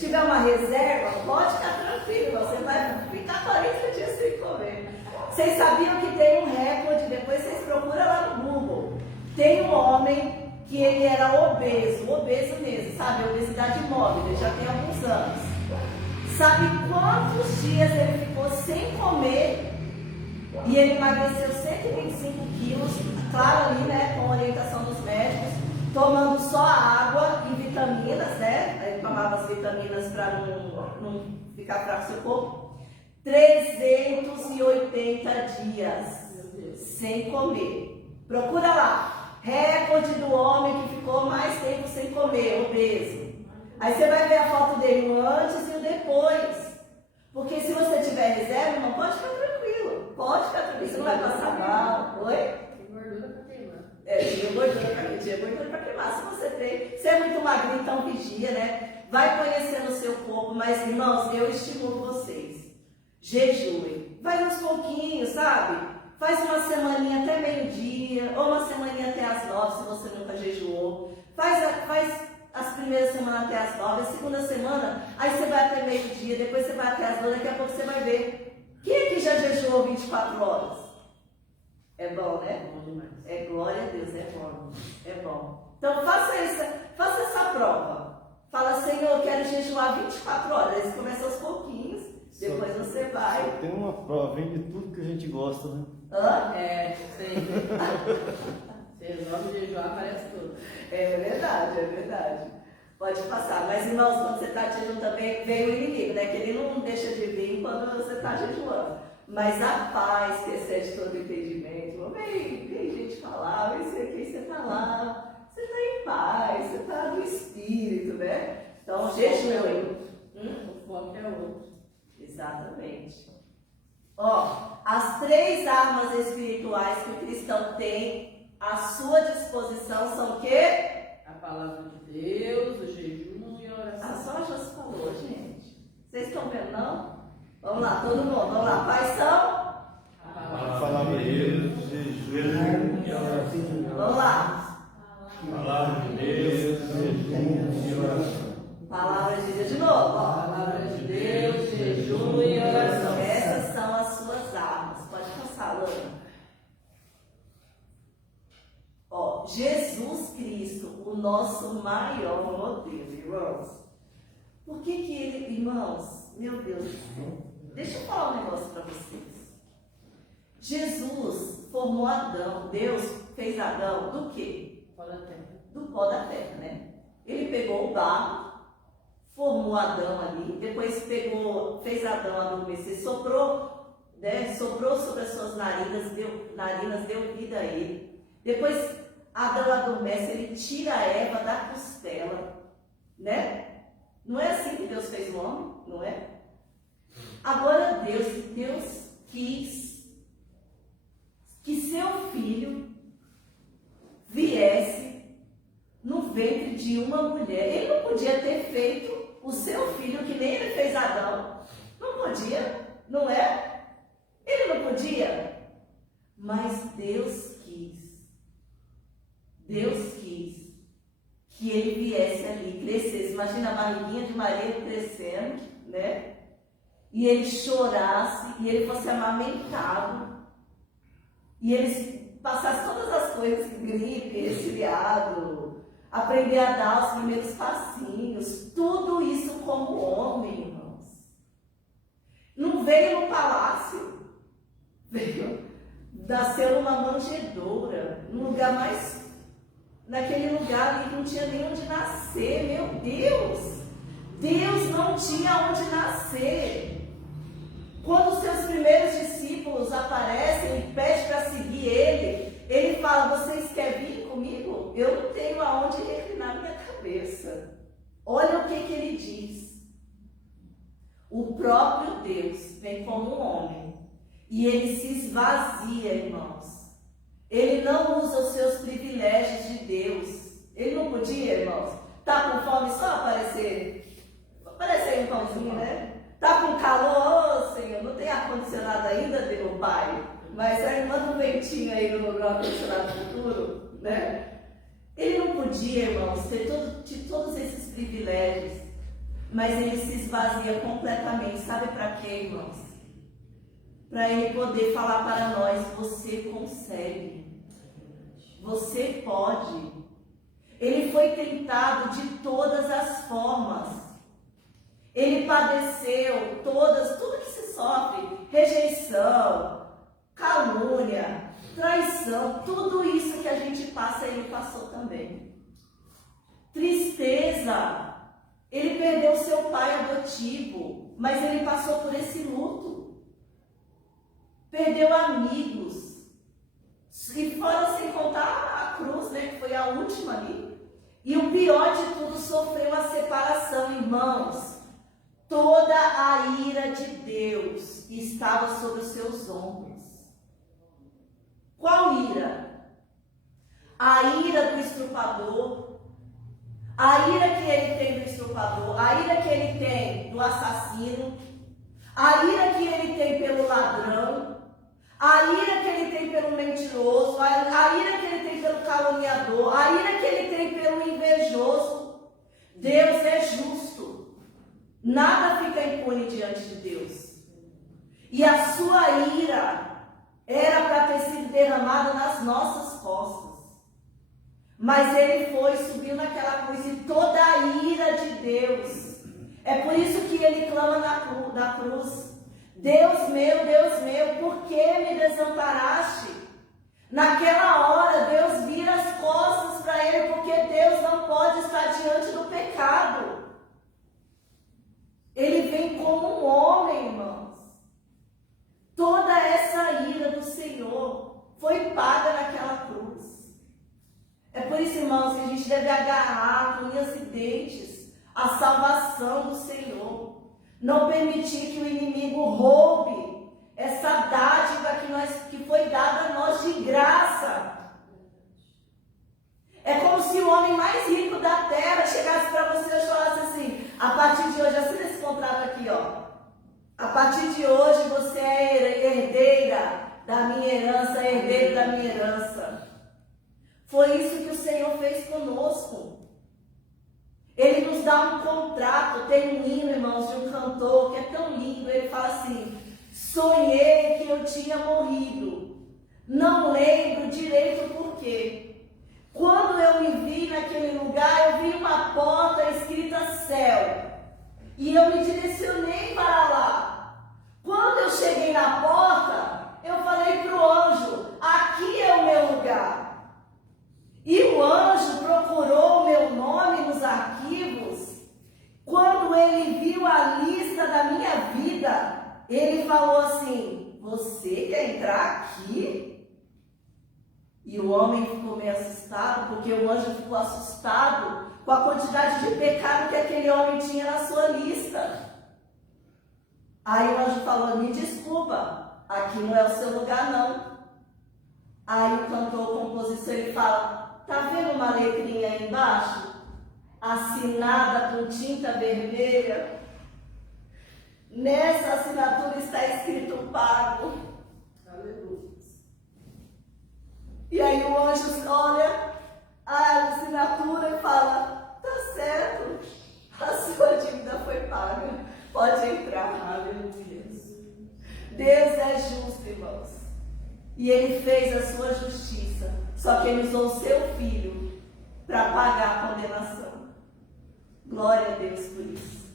tiver uma reserva, pode ficar tranquilo, você vai ficar 40 dias sem comer. Vocês sabiam que tem um recorde, depois vocês procuram lá no Google. Tem um homem que ele era obeso mesmo, sabe? Obesidade mórbida, ele já tem alguns anos. Sabe quantos dias ele ficou sem comer? E ele emagreceu 125 quilos, claro ali, né, com orientação dos médicos, tomando só água e vitaminas, né? Ele tomava as vitaminas para não ficar fraco seu corpo. 380 dias sem comer. Procura lá, recorde do homem que ficou mais tempo sem comer, obeso. Aí você vai ver a foto dele o antes e o depois. Porque se você tiver reserva, não pode ficar tranquilo. Pode ficar tranquilo, você não vai passar mal. Oi? Tem gordura para queimar. Tinha gordura para queimar. Se você é muito magrinho, então vigia, né? Vai conhecendo o seu corpo, mas irmãos, eu estimulo vocês. Jejuem. Vai uns pouquinhos, sabe? Faz uma semaninha até meio-dia, ou uma semaninha até as 9, se você nunca jejuou. Faz as primeiras semanas até as 9, a segunda semana, aí você vai até meio-dia, depois você vai até as 9, daqui a pouco você vai ver. Quem aqui já jejuou 24 horas? É bom, né? Bom demais. É glória a Deus, é bom. É bom. Então faça essa prova. Fala, Senhor, eu quero jejuar 24 horas. Aí você começa aos pouquinhos, depois você vai. Tem uma prova, vem de tudo que a gente gosta, né? Hã? Sei. Você resolve jejuar, aparece tudo. É verdade. Pode passar. Mas, irmãos, quando você está jejuando também, vem o inimigo, né? Que ele não deixa de vir quando você está jejuando. Mas a paz que excede todo entendimento, vem gente falar, vem ser quem você está lá. Você está em paz, você está no espírito, né? Então, jejum. O foco é outro. Exatamente. Ó, as 3 armas espirituais que o cristão tem à sua disposição são o quê? A palavra de Deus, o jejum e a oração. A só já se falou, gente. Vocês estão vendo, não? Vamos lá, todo mundo, vamos lá. Quais são? A palavra de Deus, jejum e oração. Vamos lá. Palavra de Deus, jejum e oração. Palavra de Deus de novo, ó. Palavra de Deus, jejum e oração. Essas são as suas armas. Pode passar, Lana. Ó, Jesus Cristo, o nosso maior modelo, irmãos. Por que ele, irmãos, meu Deus do céu, deixa eu falar um negócio para vocês. Jesus formou Adão, Deus fez Adão do quê? Pó da terra. Do pó da terra, né? Ele pegou o barro, formou Adão ali, depois fez Adão adormecer, soprou, né? Soprou sobre as suas narinas, deu vida a ele. Depois Adão adormece, ele tira a Eva da costela, né? Não é assim que Deus fez o homem, não é? Agora Deus quis que seu filho viesse no ventre de uma mulher. Ele não podia ter feito o seu filho, que nem ele fez Adão. Não podia, não é? Ele não podia. Mas Deus quis que ele viesse ali, crescesse. Imagina a barriguinha de Maria crescendo, né? E ele chorasse, e ele fosse amamentado. E ele passasse todas as coisas, gripe, resfriado, aprender a dar os primeiros passinhos, tudo isso como homem, irmãos. Não veio no palácio, nasceu numa manjedoura, num lugar mais, naquele lugar ali que não tinha nem onde nascer, meu Deus! Deus não tinha onde nascer. Quando os seus primeiros discípulos aparecem e pedem para seguir ele fala, vocês querem vir comigo? Eu não tenho aonde reclinar minha cabeça. Olha o que ele diz. O próprio Deus vem como um homem e ele se esvazia, irmãos. Ele não usa os seus privilégios de Deus. Ele não podia, irmãos, tá com fome só aparecer aí um pãozinho, né? Tá com calor, ô Senhor, não tem ar-condicionado ainda, meu Pai, mas aí manda um ventinho aí no meu ar-condicionado futuro, né? Ele não podia, irmãos, ter todos esses privilégios, mas ele se esvazia completamente. Sabe para quê, irmãos? Para ele poder falar para nós, você consegue, você pode. Ele foi tentado de todas as formas. Ele padeceu tudo que se sofre, rejeição, calúnia, traição, tudo isso que a gente passa, ele passou também. Tristeza, ele perdeu seu pai adotivo, mas ele passou por esse luto. Perdeu amigos, e fora sem contar a cruz, né, que foi a última ali. E o pior de tudo, sofreu a separação, irmãos. Toda a ira de Deus estava sobre os seus ombros. Qual ira? A ira do estrupador, a ira que ele tem do estrupador, a ira que ele tem do assassino, a ira que ele tem pelo ladrão, a ira que ele tem pelo mentiroso, a ira que ele tem pelo caluniador, a ira que ele tem pelo invejoso. Deus é justo. Nada fica impune diante de Deus. E a sua ira era para ter sido derramada nas nossas costas. Mas ele foi, subiu naquela cruz e toda a ira de Deus. É por isso que ele clama na cruz. Deus meu, por que me desamparaste? Naquela hora, Deus vira as costas para ele, porque Deus não pode estar diante do pecado. Ele vem como um homem, irmãos. Toda essa ira do Senhor foi paga naquela cruz. É por isso, irmãos, que a gente deve agarrar com unhas e dentes a salvação do Senhor. Não permitir que o inimigo roube essa dádiva que foi dada a nós de graça. É como se o homem mais rico da terra chegasse para você e falasse assim: a partir de hoje, assina esse contrato aqui, ó. A partir de hoje você é herdeira da minha herança, herdeiro da minha herança. Foi isso que o Senhor fez conosco. Ele nos dá um contrato. Tem um hino, irmãos, de um cantor que é tão lindo. Ele fala assim: sonhei que eu tinha morrido, não lembro direito por quê. Quando eu me vi naquele lugar, eu vi uma porta escrita céu, e eu me direcionei para lá. Quando eu cheguei na porta, eu falei para o anjo: aqui é o meu lugar. E o anjo procurou o meu nome nos arquivos. Quando ele viu a lista da minha vida, ele falou assim: você quer entrar aqui? E o homem ficou meio assustado, porque o anjo ficou assustado com a quantidade de pecado que aquele homem tinha na sua lista. Aí o anjo falou: me desculpa, aqui não é o seu lugar não. Aí o cantor, o compositor, ele fala: tá vendo uma letrinha aí embaixo? Assinada com tinta vermelha? Nessa assinatura está escrito pago. Aleluia. E aí o anjo olha a assinatura e fala: tá certo, a sua dívida foi paga, pode entrar. Aleluia. Deus é justo, irmãos. E Ele fez a sua justiça, só que Ele usou o seu Filho para pagar a condenação. Glória a Deus por isso.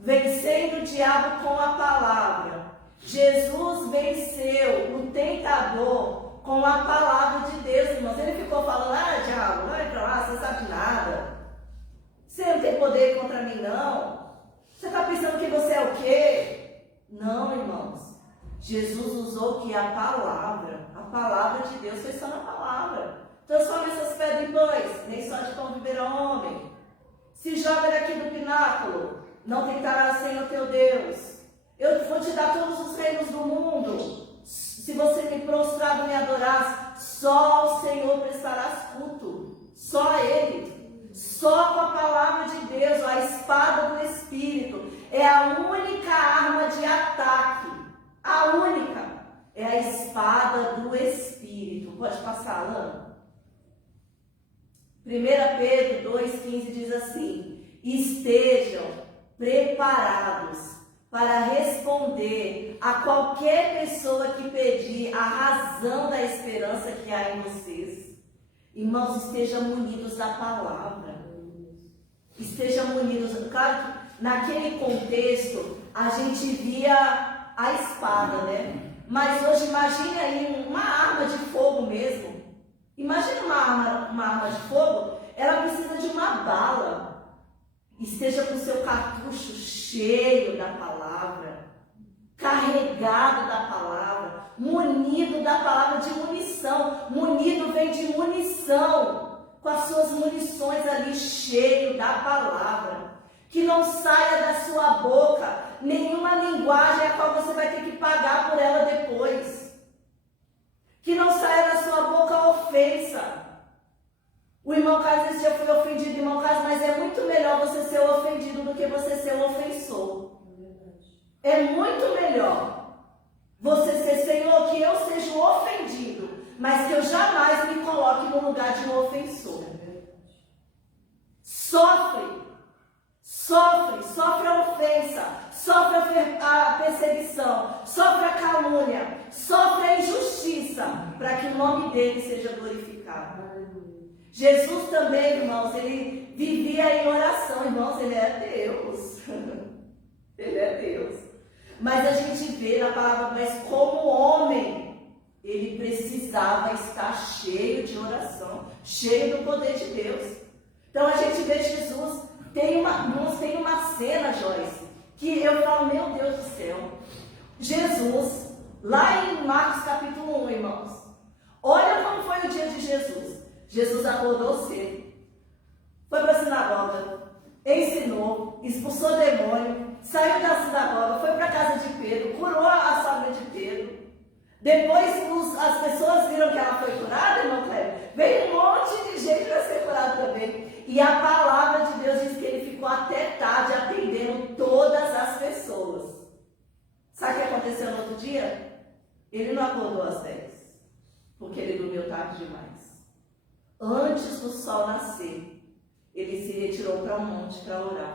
Vencendo o diabo com a palavra. Jesus venceu o tentador com a palavra de Deus, irmãos. Ele ficou falando: ah, diabo, vai pra lá, você não sabe de nada. Você não tem poder contra mim, não. Você está pensando que você é o quê? Não, irmãos. Jesus usou que a palavra de Deus foi só na palavra. Transforma essas pedras em pães, nem só de pão viverá o homem. Se joga daqui do pináculo, não tentarás sem o teu Deus. Eu vou te dar todos os reinos do mundo. Se você me prostrado me adorar, só ao Senhor prestarás culto. Só a Ele. Só com a palavra de Deus, a espada do Espírito. É a única arma de ataque. A única. É a espada do Espírito. Pode passar, Alan? 1 Pedro 2,15 diz assim: estejam preparados para responder a qualquer pessoa que pedir a razão da esperança que há em vocês. Irmãos, estejam munidos da palavra. Estejam munidos. Claro que naquele contexto a gente via a espada, né? Mas hoje imagine aí uma arma de fogo mesmo. Imagina uma arma de fogo, ela precisa de uma bala. Esteja com seu cartucho cheio da palavra, carregado da palavra, munido da palavra, de munição. Munido vem de munição, com as suas munições ali cheio da palavra. Que não saia da sua boca nenhuma linguagem a qual você vai ter que pagar por ela depois. Que não saia da sua boca ofensa. O irmão Carlos esse dia foi ofendido, irmão Carlos, mas é muito melhor você ser ofendido do que você ser um ofensor. É muito melhor você ser: Senhor, que eu seja um ofendido, mas que eu jamais me coloque no lugar de um ofensor. Sofre a ofensa, sofre a perseguição, sofre a calúnia, sofre a injustiça, para que o nome dele seja glorificado. Jesus também, irmãos, ele vivia em oração, irmãos, ele é Deus. Ele é Deus. Mas a gente vê na palavra, mas como homem, ele precisava estar cheio de oração, cheio do poder de Deus. Então a gente vê Jesus, tem uma cena, Joyce, que eu falo: meu Deus do céu. Jesus, lá em Marcos capítulo 1, irmãos, olha como foi o dia de Jesus. Jesus acordou cedo, foi para a sinagoga, ensinou, expulsou demônio, saiu da sinagoga, foi para a casa de Pedro, curou a sogra de Pedro. Depois as pessoas viram que ela foi curada, irmão Cléber. Veio um monte de gente para ser curado também. E a palavra de Deus diz que ele ficou até tarde atendendo todas as pessoas. Sabe o que aconteceu no outro dia? Ele não acordou às 10, porque ele dormiu tarde demais. Antes do sol nascer, ele se retirou para um monte para orar.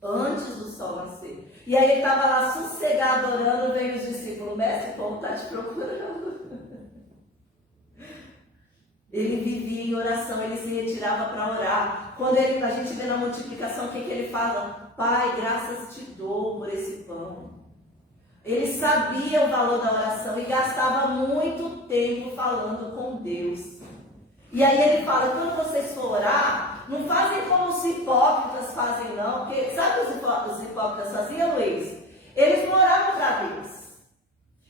Antes do sol nascer. E aí ele estava lá sossegado orando, veio os discípulos, mestre, o povo está te procurando. Ele vivia em oração, ele se retirava para orar. Quando a gente vê na multiplicação, o que ele fala? Pai, graças te dou por esse pão. Ele sabia o valor da oração e gastava muito tempo falando com Deus. E aí ele fala, quando vocês for orar, não fazem como os hipócritas fazem não, porque sabe o que os hipócritas faziam, Luiz? Eles não oravam para Deus.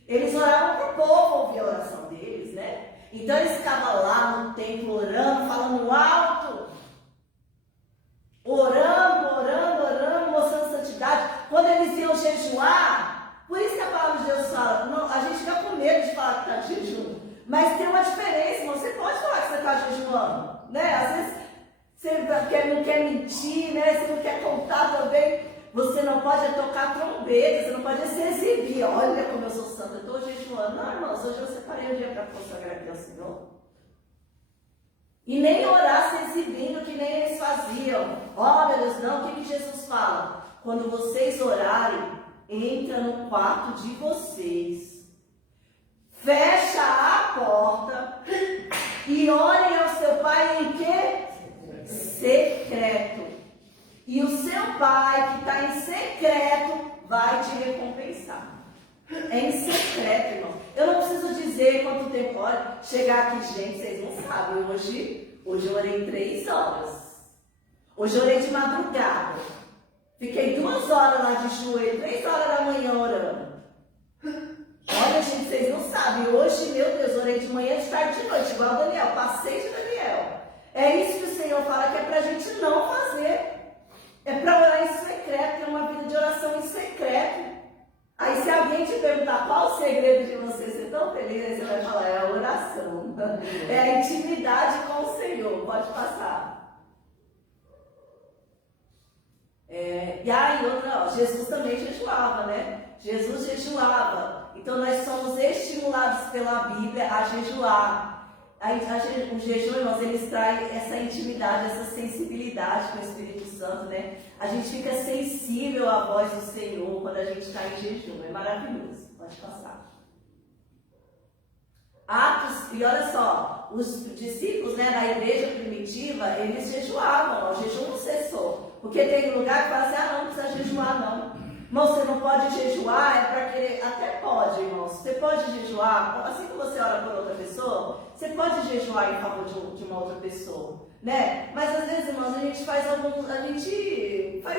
Eles oravam para o povo ouvir a oração deles, né? Então eles ficavam lá no templo orando, falando alto. Orando, mostrando santidade. Quando eles iam jejuar, por isso que a palavra de Deus fala, não, a gente fica com medo de falar que está de jejum. Mas tem uma diferença, irmão. Você pode falar que você está jejuando, né? Às vezes você não quer mentir, né? Você não quer contar também. Você não pode tocar trombeta, você não pode se exibir. Olha como eu sou santa, eu estou jejuando. Não, irmãos, hoje eu separei um dia para consagrar aqui ao Senhor. E nem orar se exibindo, que nem eles faziam. Oh, meu Deus, não, o que Jesus fala? Quando vocês orarem, entra no quarto de vocês. Fecha a porta e orem ao seu pai em quê? Secreto. E o seu pai que está em secreto vai te recompensar. É em secreto, irmão. Eu não preciso dizer quanto tempo. Olha, chegar aqui, gente, vocês não sabem. Hoje eu orei 3 horas. Hoje eu orei de madrugada. Fiquei 2 horas lá de joelho, 3 horas da manhã orando. Olha, gente, vocês não sabem. Hoje, meu Deus, orei de manhã, de tarde, de noite, igual o Daniel. Passei de Daniel. É isso que o Senhor fala, que é para a gente não fazer. É para orar em secreto, ter uma vida de oração em secreto. Aí se alguém te perguntar qual o segredo de você ser tão feliz, aí você vai falar, é a oração. É a intimidade com o Senhor. Pode passar. E aí, outra, ó, Jesus também jejuava, né? Jesus jejuava. Então nós somos estimulados pela Bíblia a jejuar. O jejum, irmãos, eles trazem essa intimidade, essa sensibilidade com o Espírito Santo, né? A gente fica sensível à voz do Senhor quando a gente está em jejum. É maravilhoso. Pode passar. Atos, e olha só, os discípulos, né, da igreja primitiva, eles jejuavam, ó, o jejum não cessou. Porque tem lugar que fala assim, não precisa jejuar, não. Irmão, você não pode jejuar, é para querer. Até pode, irmãos. Você pode jejuar, assim que você ora por outra pessoa, você pode jejuar em favor de uma outra pessoa, né? Mas às vezes, irmãos, a gente faz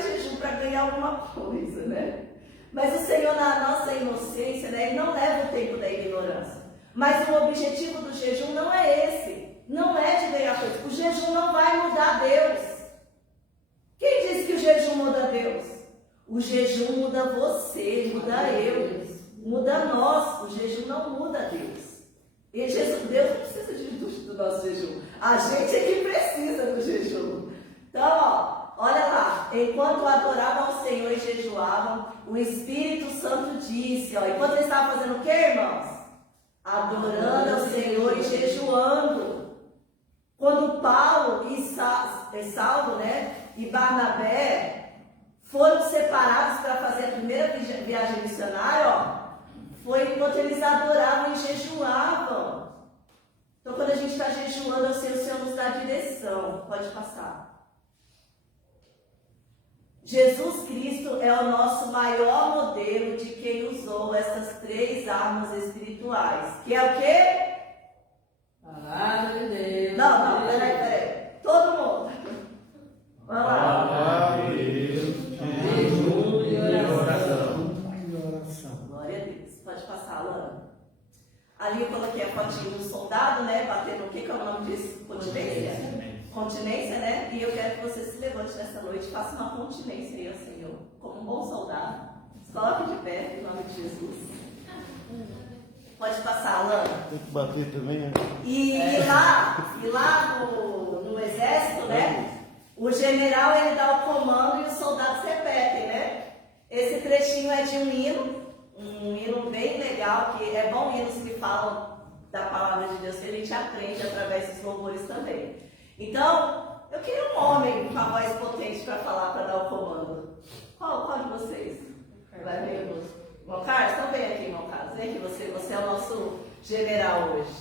jejum para ganhar alguma coisa, né? Mas o Senhor, na nossa inocência, né, Ele não leva o tempo da ignorância. Mas o objetivo do jejum não é esse. Não é de ganhar coisa. O jejum não vai mudar Deus. Quem disse que o jejum muda Deus? O jejum muda você, muda eu, muda nós. O jejum não muda Deus. E Deus não precisa do nosso jejum. A gente é que precisa do jejum. Então, ó, olha lá. Enquanto adoravam ao Senhor e jejuavam, o Espírito Santo disse, ó, enquanto eles estavam fazendo o quê, irmãos? Adorando ao Senhor e jejuando. Quando Paulo e Saulo, né, e Barnabé foram separados para fazer a primeira viagem missionária, ó, foi enquanto eles adoravam e jejuavam. Então, quando a gente está jejuando, o Senhor nos dá direção. Pode passar. Jesus Cristo é o nosso maior modelo de quem usou essas 3 armas espirituais. Que é o quê? Palavra de Deus. Não, peraí. Todo mundo. Vamos lá. Palavra de Deus. Jejum e oração. Glória a Deus. Pode passar, Alana. Ali eu coloquei a fotinha do soldado, né? Batendo o que é o nome disso? Continência? Continência, né? E eu quero que você se levante nessa noite e faça uma continência aí ao Senhor. Como um bom soldado. Se coloque de pé, em nome de Jesus. Pode passar, Alan. Tem que bater também, né? E lá no exército, né? O general ele dá o comando e os soldados repetem, né? Esse trechinho é de um hino bem legal, que é bom hinos que falam da palavra de Deus, que a gente aprende através dos louvores também. Então, eu queria um homem com a voz potente para falar, para dar o comando. Qual de vocês? Vai ver, irmão Carlos? Então vem aqui, irmão Carlos. Vem aqui, você é o nosso general hoje.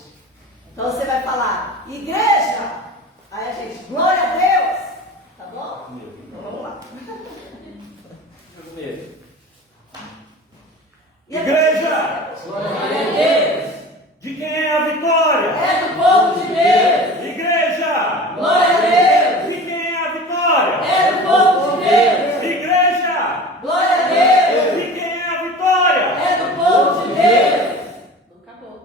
Então você vai falar, igreja! Aí a gente, glória a Deus! Tá bom? Então vamos lá. Igreja! Glória a Deus! De quem é a vitória? É do povo de Deus! Igreja! Glória a Deus! De quem é a vitória? É do povo de Deus! Igreja! Glória a Deus! De quem é a vitória? É do povo de Deus! Não acabou.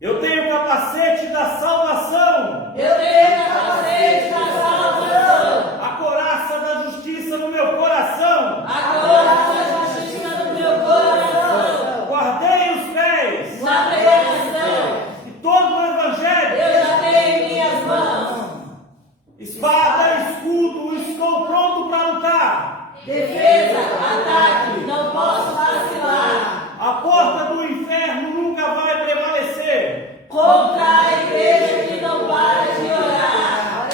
Eu tenho o capacete da salvação, Eu tenho a capacete da salvação, a couraça da justiça no meu coração. a coroa da justiça no meu coração, Guardei os pés na pregação, e todo o evangelho. eu já tenho em minhas mãos. Espada, escudo, estou pronto para lutar. Defesa, ataque, não posso vacilar. A porta do inferno nunca vai prevalecer. Contra a igreja que não para de orar.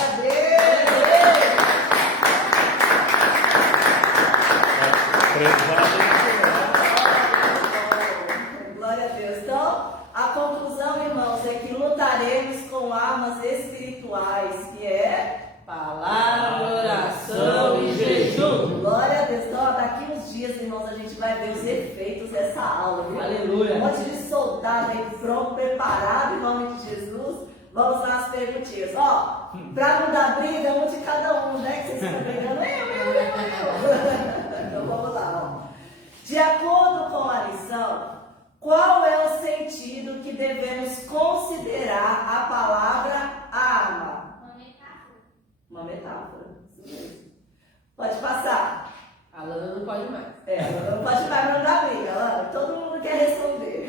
Glória a Deus! Glória a Deus. Então, a conclusão, irmãos, é que lutaremos com armas espirituais, que é Palavra, oração e jejum. glória a Deus. Então, daqui uns dias, irmãos, a gente vai ver os efeitos dessa aula, viu? Aleluia. Um monte de soldado aí pronto, preparado, em nome de Jesus. Vamos lá as perguntinhas. Ó, pra não dar briga, um de cada um, né? Que vocês estão brigando. Eu. Então, vamos lá, ó. De acordo com a lição, qual é o sentido que devemos considerar a palavra arma? Uma metáfora. Isso mesmo. Pode passar. A Lana não pode mais. Não pode mais mandar briga, Lana. Todo mundo quer responder.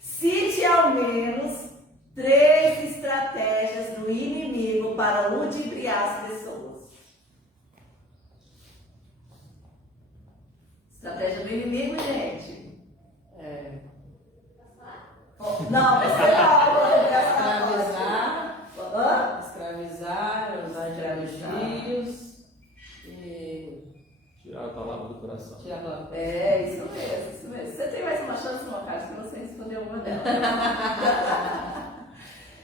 Cite ao menos 3 estratégias do inimigo para ludibriar as pessoas. Estratégia do inimigo, gente. Não, você Escravizar, usar de filhos e Tirar a palavra do coração. tirar a palavra. Isso mesmo. Você tem mais uma chance, meu Carlos, que você respondeu uma delas.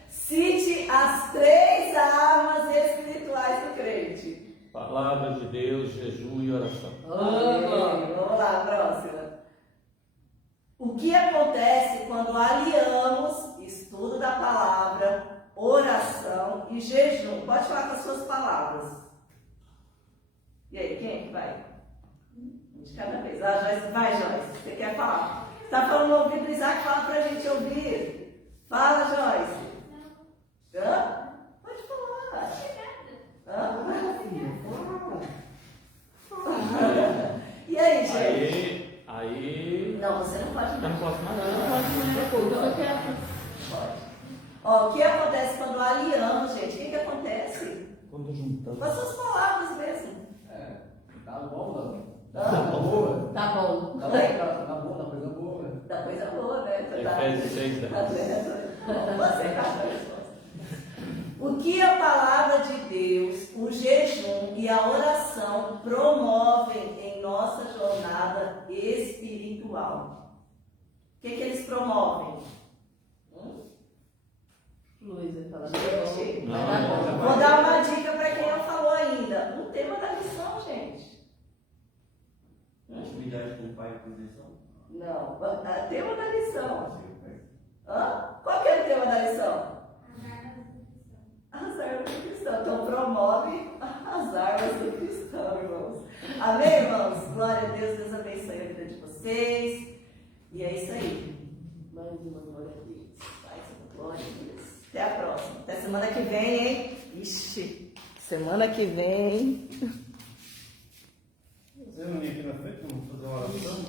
Cite as 3 armas espirituais do crente. Palavra de Deus, jejum e oração. Vamos lá, próxima. O que acontece quando aliamos estudo da palavra, oração e jejum? Pode falar com as suas palavras. E aí, quem é que vai? De cada vez. Joyce, vai, Joyce. Você quer falar? Está falando no ouvido do Isaac, fala pra gente ouvir. Fala, Joyce. Hã? Pode falar. E aí, gente? Aí. Não, você não pode Eu não. não posso mais. Pode. Ó, o que acontece quando aliamos, gente? O que acontece? Quando juntamos. Com as suas palavras mesmo. Tá bom, não. Tá boa. Tá bom. Tá bom, tá bom, tá coisa boa. Da coisa boa, né? Efésios 6, Tá vendo? Você tá a resposta. O que a palavra de Deus, o jejum e a oração promovem em nossa jornada espiritual? O que eles promovem? Luísa, fala. Gente, Não, Vai dar bom. vou dar uma dica para quem não falou ainda. O tema da lição, gente. Intimidade com o pai e posição. Não, o tema da lição. Qual que é o tema da lição? As armas do cristão. Então promove as armas do cristão, irmãos. Amém, irmãos? Glória a Deus, Deus abençoe a vida de vocês. E é isso aí. Mais uma glória a Deus. Mais uma glória a Deus. Até a próxima. Até semana que vem, hein? Ixi, semana que vem. Você não vem aqui na frente, vamos fazer uma oração?